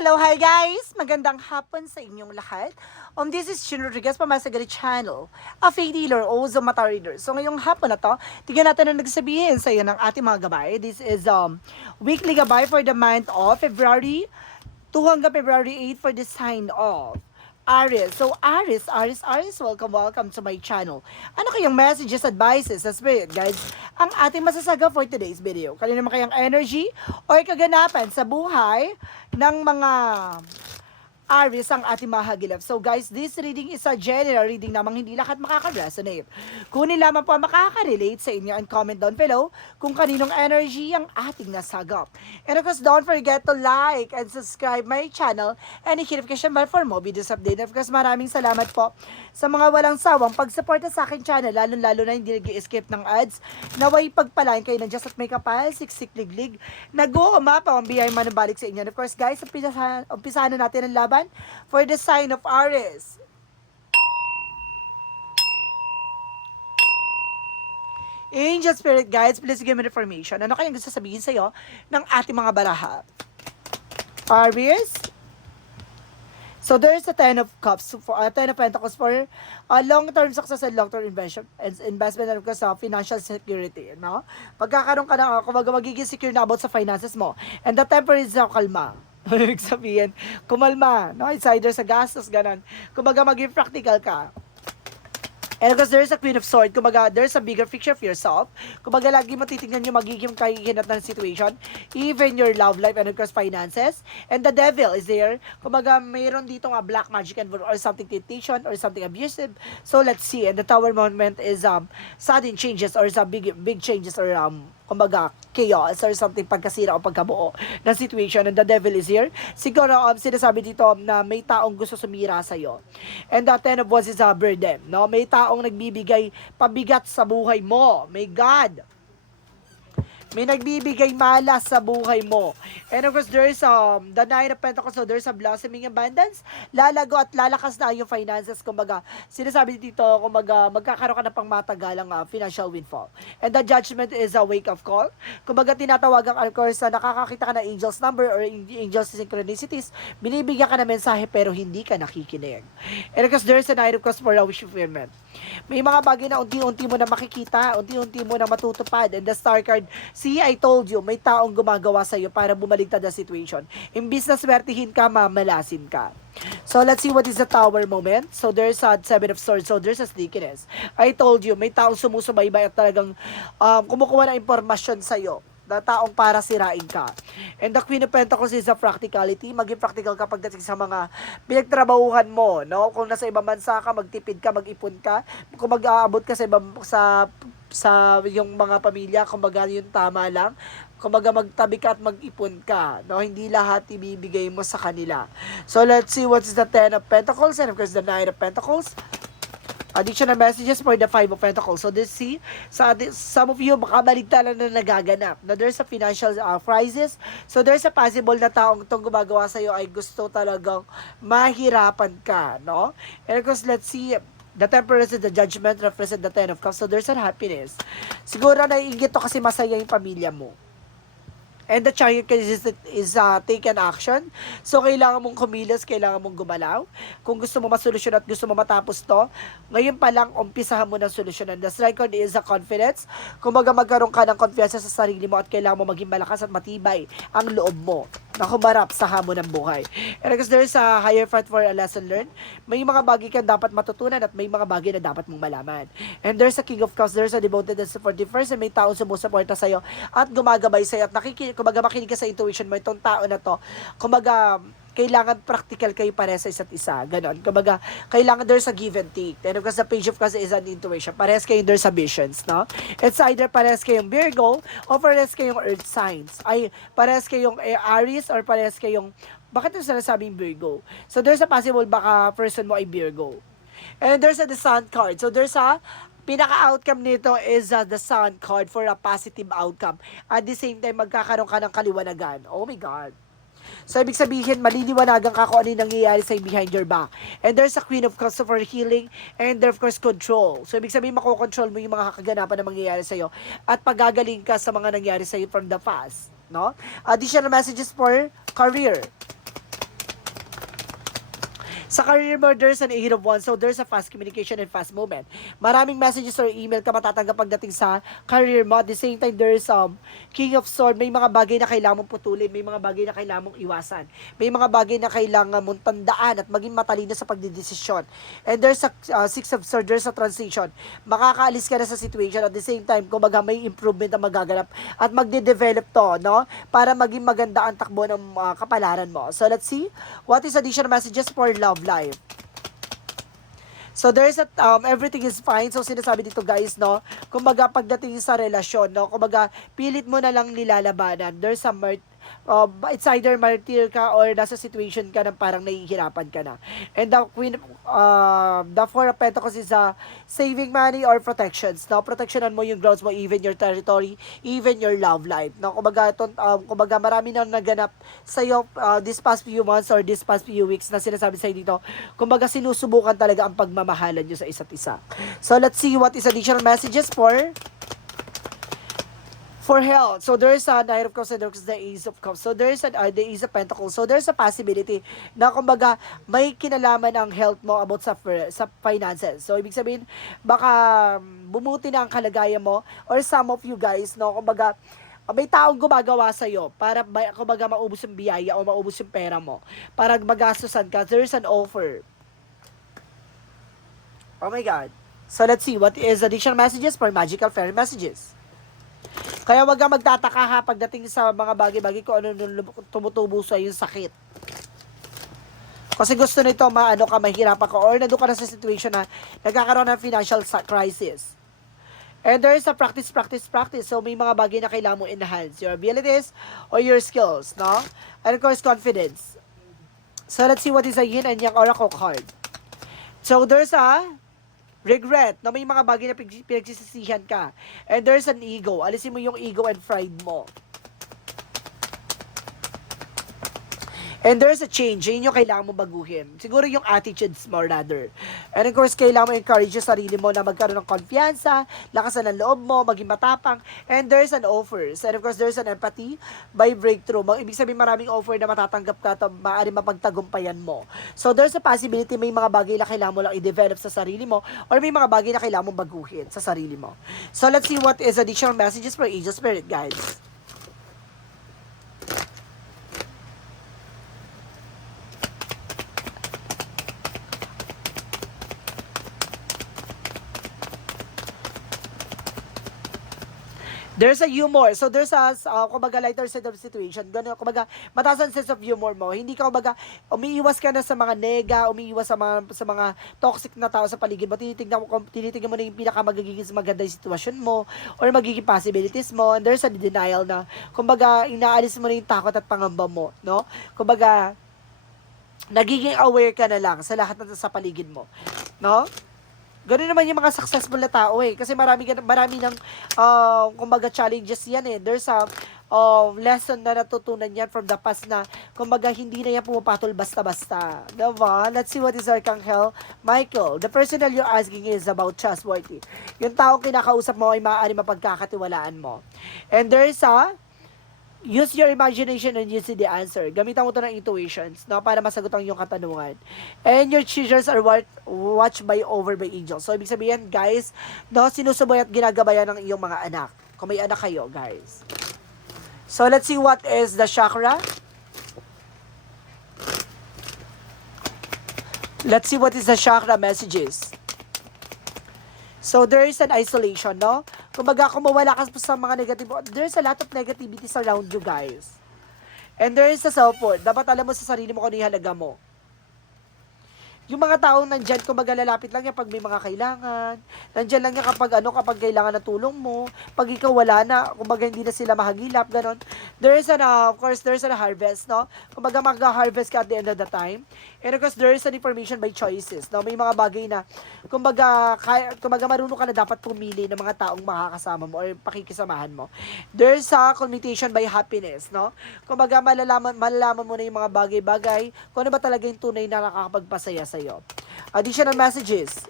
Hello, hi guys! Magandang hapon sa inyong lahat. This is Chin Rodriguez pa Masagari Channel, a faith healer o Mata reader. So ngayong hapon na to, tignan natin na nagsabihin sa iyo ng ating mga gabay. This is weekly gabay for the month of February 2 hanggang February 8 for the sign of Aries. So Aries, welcome to my channel. Ano kayang messages, advices sa spirit guys ang ating masasaga for today's video? Kanina naman kayang energy o kaganapan sa buhay ng mga Aries ang ating mahagilap. So guys, this reading is a general reading namang hindi lahat makaka-resonate. Kunin lamang po ang makaka-relate sa inyo and comment down below kung kaninong energy ang ating nasagap. And of course, don't forget to like and subscribe my channel and hit notification bell for more videos update. Of course, maraming salamat po sa mga walang sawang pagsuporta sa akin channel, lalo-lalo na hindi nag-skip ng ads. Naway pagpalain kayo ng Diyos at may kapal, siksik liglig, nag-uumapa ang biyay manubalik sa inyo. And of course guys, umpisahan na natin ang laban for the sign of Aries. Angel Spirit Guides, please give me information. Ano kayang gusto sabihin sa'yo ng ating mga baraha? Aries? So there's a Ten of Cups, Ten of Pentacles for long-term success and long-term investment and sa financial security, no? Pagkakaroon ka na, kung magiging secure na about sa finances mo. And the temper is kalma. Ibig sabihin, kumalma, no? It's either sa gastos, ganun. Kumbaga, maging practical ka. And because there's a Queen of Swords, kumbaga, there's a bigger picture of yourself. Kumbaga, lagi mo titignan yung magiging kahihinat ng situation, even your love life and of course, finances. And the Devil is there. Kumbaga, mayroon dito nga black magic and or something temptation or something abusive. So, let's see. And the Tower moment is sudden changes or some big changes or kumbaga, chaos or something pagkasira o pagkabuo ng situation. And the Devil is here. Siguro, sinasabi dito na may taong gusto sumira sa'yo. And the Ten of Wands is a burden, no? May taong nagbibigay pabigat sa buhay mo. May God. May nagbibigay malas sa buhay mo. And of course, there's the Nine of Pentacles, so there's a blossoming abundance. Lalago at lalakas na yung finances. Kumbaga, sinasabi dito, kumbaga, magkakaroon ka na pang matagalang financial windfall. And the Judgment is a wake-up call. Kumbaga, tinatawagan ka, of course, nakakakita ka na angel's number or angel's synchronicities. Binibigyan ka na mensahe pero hindi ka nakikinig. And of course, there's a Knight of Cups for a wish fulfillment. May mga bagay na unti-unti mo na makikita, unti-unti mo na matutupad. And the Star card, see, I told you, may taong gumagawa sa'yo para bumaligtad ang situation. Imbis na swertihin ka, mamalasin ka. So, let's see what is the Tower moment. So, there's a Seven of Swords. So, there's a sneakiness. I told you, may taong sumusubaybay at talagang kumukuha ng impormasyon sa'yo na taong para sirain ka. And the Queen of Pentacles is a practicality. Maging practical ka pagdating sa mga pinagtrabahuhan mo, no? Kung nasa ibang bansa ka, magtipid ka, mag-ipon ka. Kung mag-aabot ka sa ibang sa yung mga pamilya, kumbaga yung tama lang. Kumbaga magtabi ka at mag-ipon ka, no? Hindi lahat ibibigay mo sa kanila. So let's see what is the Ten of Pentacles and of course the Nine of Pentacles. Additional messages for the Five of Pentacles. So this see, some of you baka baligtaran na nagaganap. Now there's a financial crisis. So there's a possible na taong itong gumagawa sa'yo ay gusto talagang mahirapan ka, no? And of course, let's see, the Temperance and the Judgment represent the Ten of Cups. So there's a happiness. Siguro naiingit to kasi masaya yung pamilya mo. And the Chariot is take an action. So, kailangan mong kumilos, kailangan mong gumalaw. Kung gusto mo masolusyon at gusto mo matapos to, ngayon pa lang, umpisahan mo ng solusyonan. The Strike card is a confidence. Kung magkaroon ka ng confiance sa sarili mo at kailangan mo maging malakas at matibay ang loob mo na humarap sa hamon ng buhay. And because there's a higher fight for a lesson learned, may mga bagay kang dapat matutunan at may mga bagay na dapat mong malaman. And there's a King of Cups, there's a devoted and supportive person, may taong sumusuporta sa'yo at gumagabay sa'yo at kumbaga makinig ka sa intuition mo, itong tao na to, kumbaga, kailangan practical kayo pares sa isa't isa, ganon. Kumbaga, kailangan there's a give and take. And of course, the Page of Cups is an intuition. Pares kayo there's a visions, no? It's either pares kayong Virgo o pares kayong Earth signs. Ay, pares kayong Aries or pares kayong, bakit yung sinasabing Virgo? So, there's a possible baka person mo ay Virgo. And there's a the Sun card. So, there's a pinaka-outcome nito is the Sun card for a positive outcome. At the same time, magkakaroon ka ng kaliwanagan. Oh my God. So, ibig sabihin, maliliwanagan ka kung ano yung nangyayari sa'yo behind your back. And there's a Queen of Cups for healing and there, of course, control. So, ibig sabihin, makokontrol mo yung mga kaganapan na mangyayari sa'yo at pagagaling ka sa mga nangyari sa'yo from the past. No? Additional messages for career. Sa career mo, there's an 8 of Wands. So, there's a fast communication and fast movement. Maraming messages or email ka matatanggap pagdating sa career mo. At the same time, there's King of Swords. May mga bagay na kailangan mong putulin. May mga bagay na kailangan mong iwasan. May mga bagay na kailangan mong tandaan at maging matalino sa pagdidesisyon. And there's a Six of Swords. There's a transition. Makakaalis ka na sa situation. At the same time, kumbaga may improvement na magaganap at magde-develop to, no? Para maging maganda ang takbo ng kapalaran mo. So, let's see. What is additional messages for love life? So there's a everything is fine. So sinasabi dito guys, no, kumbaga pagdating sa relasyon, no, kumbaga pilit mo na lang nilalabanan. There's a it's either martyr ka or nasa situation ka na parang nahihirapan ka na. And the Four of Pentacles is saving money or protections. No, protectionan mo yung grounds mo, even your territory, even your love life. No, kumbaga marami na naganap sa iyo this past few months or this past few weeks na sinasabi sa dito. Kumbaga sinusubukan talaga ang pagmamahalan niyo sa isa't isa. So let's see what is additional messages for health. So there's a Knight of Cups and there's the Ace of Cups. So there's the Ace of Pentacles. So there's a possibility na kumbaga may kinalaman ang health mo about sa finances. So ibig sabihin baka bumuti na ang kalagayan mo, or some of you guys, no, kumbaga may taong gumagawa sa iyo para kumbaga maubos yung biyaya o maubos yung pera mo para magastusan ka. There's an offer. Oh my God. So let's see what is additional messages for magical fairy messages. Kaya wag kang magtataka ha pagdating sa mga bagay-bagay kung ano tumutubo sa yung sakit. Kasi gusto nito ka, mahirapan ka, or nandun ka na sa situation na nagkakaroon ng financial crisis. And there is a practice. So may mga bagay na kailangan mo enhance your abilities or your skills, no? And of course, confidence. So let's see what is a Yin and Yang Oracle card. So there's a regret, na may mga bagay na pinagsisisihan ka. And there's an ego. Alisin mo yung ego and pride mo. And there's a change. Yun yung kailangan mo baguhin. Siguro yung attitudes mo rather. And of course, kailangan mo encourage yung sarili mo na magkaroon ng konfiyansa, lakasan ng loob mo, maging matapang. And there's an offer. And of course, there's an empathy by breakthrough. Ibig sabihin maraming offer na matatanggap ka at maaari mapagtagumpayan mo. So there's a possibility may mga bagay na kailangan mo lang i-develop sa sarili mo, or may mga bagay na kailangan mo baguhin sa sarili mo. So let's see what is additional messages for Angel Spirit Guides. There's a humor. So there's a, kumbaga, lighter side of situation. Ganun, kumbaga, mataas ang sense of humor mo. Hindi ka, kumbaga, umiiwas ka na sa mga nega, umiiwas sa mga toxic na tao sa paligid mo. Tinitignan mo na yung pinakamagiging maganda yung sitwasyon mo, or magiging possibilities mo. And there's a denial na, kumbaga, inaalis mo na yung takot at pangamba mo, no? Kumbaga, nagiging aware ka na lang sa lahat na sa paligid mo, no? Ganun naman yung mga successful na tao eh. Kasi marami ng, kumbaga, challenges yan eh. There's a lesson na natutunan yan from the past na, kumbaga, hindi na yan pumapatol basta-basta. Diba? Let's see what is Archangel Michael. The person that you're asking is about trustworthy. Yung taong kinakausap mo ay maaari mapagkakatiwalaan mo. And there's a use your imagination and use the answer. Gamitan mo ito ng intuitions, no, para masagot ang iyong katanungan. And your children are watched over by angels. So, ibig sabihin, guys, no, sinusubay at ginagabayan ng iyong mga anak. Kung may anak kayo, guys. So, let's see what is the chakra. Let's see what is the chakra messages. So, there is an isolation, no? Kumbaga, kung mawala ka sa mga negative, there's a lot of negativities around you, guys. And there is a self-worth. Dapat alam mo sa sarili mo kung ano yung halaga mo. Yung mga taong nandyan, kumbaga lalapit lang yan pag may mga kailangan. Nandyan lang yan kapag kailangan ng tulong mo. Pag ikaw wala na, kumbaga hindi na sila mahagilap, ganon. There is of course, there is a harvest, no? Kumbaga mag-harvest ka at the end of the time. And of course, there is an information by choices, no? May mga bagay na, kumbaga marunong ka na dapat pumili ng mga taong makakasama mo or pakikisamahan mo. There is a commutation by happiness, no? Kumbaga malalaman mo na yung mga bagay-bagay, kung ano ba talaga yung tunay na nakakapagpasaya sa'yo. Additional messages.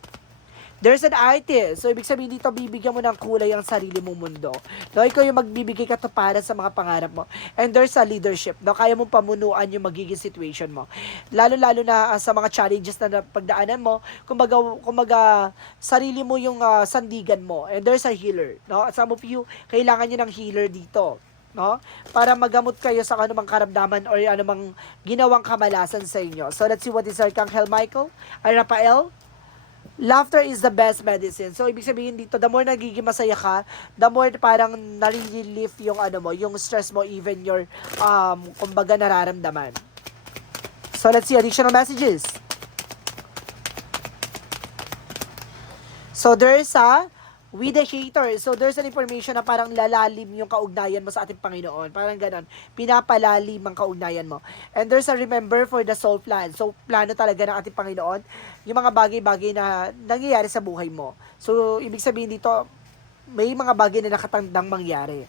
There's an artist. So, ibig sabihin dito, bibigyan mo ng kulay ang sarili mong mundo. No, ikaw yung magbibigay katuparan sa mga pangarap mo. And there's a leadership. No, kaya mong pamunuan yung magiging situation mo. Lalo-lalo na sa mga challenges na pagdaanan mo, kumbaga sarili mo yung sandigan mo. And there's a healer. No? Some of you, kailangan nyo ng healer dito. No? Para magamot kayo sa anumang karamdaman or anumang ginawang kamalasan sa inyo. So, let's see what is Archangel Michael, ay Raphael. Laughter is the best medicine. So, ibig sabihin dito, the more nagiging masaya ka, the more parang nare-relief yung yung stress mo, even your, kumbaga, nararamdaman. So, let's see additional messages. So, there's with the hater. So, there's an information na parang lalalim yung kaugnayan mo sa ating Panginoon. Parang ganon. Pinapalalim ang kaugnayan mo. And there's a remember for the soul plan. So, plano talaga ng ating Panginoon yung mga bagay-bagay na nangyayari sa buhay mo. So, ibig sabihin dito, may mga bagay na nakatandang mangyari.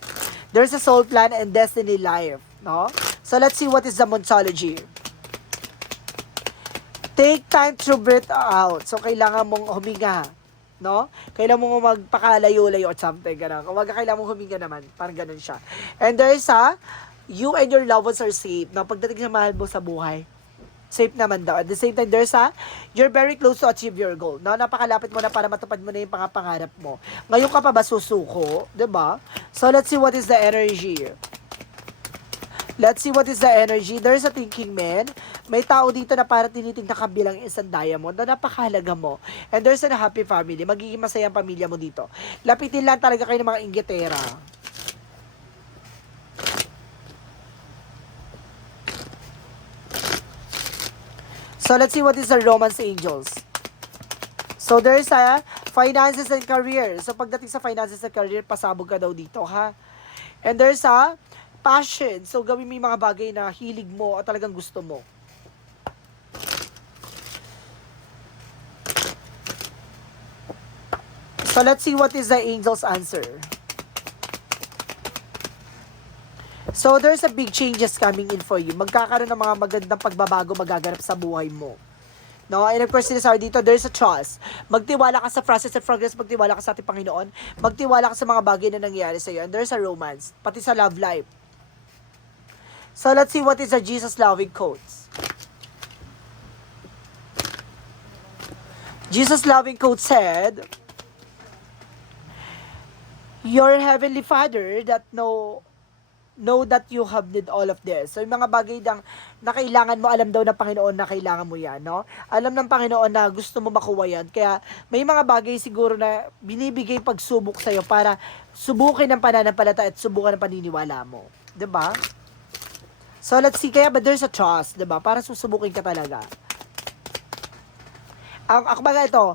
There's a soul plan and destiny life. No? So, let's see what is the Monsology. Take time to breathe out. So, kailangan mong huminga. No? Kailangan mo magpakalayo-layo at something, gano'n. Kung kailangan mo huminga naman, parang gano'n siya. And there's you and your loved ones are safe. No? Pagdating sa mahal mo sa buhay, safe naman daw. At the same time, there's you're very close to achieve your goal. No? Napakalapit mo na para matupad mo na yung pangarap mo. Ngayon ka pa ba susuko? Diba? So, let's see what is the energy. Let's see what is the energy. There's a thinking man. May tao dito na para tinitingnan ka bilang isang diamond na napakahalaga mo. And there's a happy family. Magiging masaya ang pamilya mo dito. Lapitin lang talaga kayo ng mga inggitera. So, let's see what is the romance angels. So, there's finances and career. So, pagdating sa finances and career, pasabog ka daw dito, ha? And there's passion. So, gawin mo yung mga bagay na hilig mo o talagang gusto mo. So, let's see what is the angel's answer. So, there's a big changes coming in for you. Magkakaroon ng mga magandang pagbabago magaganap sa buhay mo. No? And of course, sinasabi dito, there's a trust. Magtiwala ka sa process and progress, magtiwala ka sa ating Panginoon, magtiwala ka sa mga bagay na nangyayari sa iyo. And there's a romance, pati sa love life. So, let's see what is the Jesus loving quotes. Jesus loving quote said, your heavenly Father that know that you have need all of this. So, yung mga bagay na kailangan mo, alam daw ng Panginoon na kailangan mo yan, no? Alam ng Panginoon na gusto mo makuha yan. Kaya, may mga bagay siguro na binibigay pagsubok sa'yo para subukin ang pananampalataya at subukan ang paniniwala mo. 'Di ba? So, let's see. Kaya, but there's a trust, 'di ba? Para susubukin ka talaga. Ako baga ito,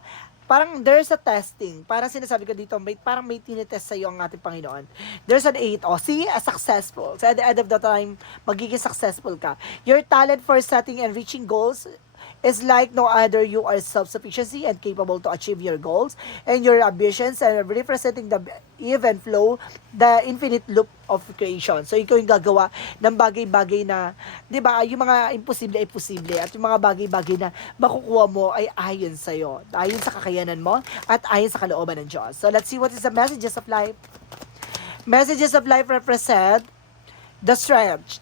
parang there's a testing. Parang sinasabi ko dito, parang may tinitest sa'yo ang ating Panginoon. There's an 8. See, a successful. So, at the end of the time, magiging successful ka. Your talent for setting and reaching goals is like no other. You are self-sufficiency and capable to achieve your goals and your ambitions and representing the even flow, the infinite loop of creation. So, ikaw yung gagawa ng bagay-bagay na, di ba, yung mga imposible ay posible at yung mga bagay-bagay na makukuha mo ay ayon sa'yo, ayon sa kakayanan mo at ayon sa kalooban ng Diyos. So, let's see what is the messages of life. Messages of life represent the strength.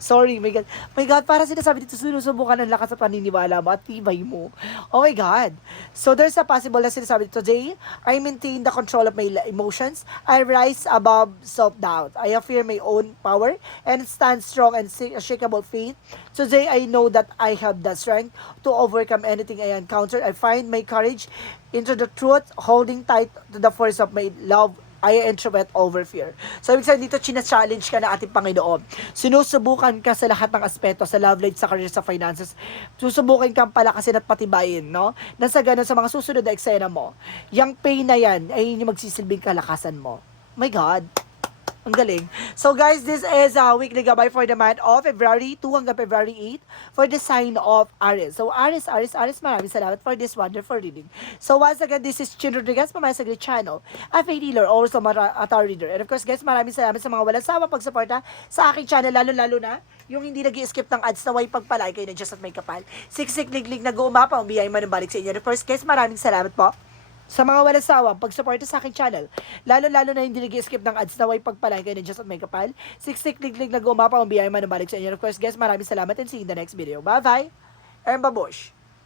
Sorry, my God. My God, para sinasabi dito, sinusubukan ng lakas sa paniniwala mo at tibay mo. Oh my God. So, there's a possible na sinasabi dito, today, I maintain the control of my emotions. I rise above self-doubt. I affirm my own power and stand strong and unshakable faith. Today, I know that I have the strength to overcome anything I encounter. I find my courage into the truth, holding tight to the force of my love. I introvert over fear. So, ibig sabihin dito, china-challenge ka na ating Panginoon. Sinusubukan ka sa lahat ng aspeto, sa love life, sa career, sa finances. Susubukan kang palakasin at patibayin, no? Nasa ganun, sa mga susunod na eksena mo, yung pain na yan, ay yung magsisilbing kalakasan mo. My God. Ang galing. So guys, this is a weekly gabay for the month of February 2 hanggang February 8 for the sign of Aries. So Aries, maraming salamat for this wonderful reading. So once again, this is Chin Rodriguez from my Saglit channel, a faith healer, also a tarot reader. And of course guys, maraming salamat sa mga walang sawang pagsuporta sa aking channel, lalo-lalo na yung hindi nag-i-skip ng ads na way pagpalay kayo na Diyos at may kapal. Siksik, liglig, nag-uumapa, umiyay man ang balik sa inyo. And of course guys, maraming salamat po sa mga walang sawang pagsuporta sa aking channel, lalo-lalo na hindi nag-skip ng ads na way pagpalain kayo ng Diyos at may kapal. Siksik, liglig, nag-umapa, ang biyaya man balik sa inyo. Of course, guys, maraming salamat and see you in the next video. Bye-bye! And babush!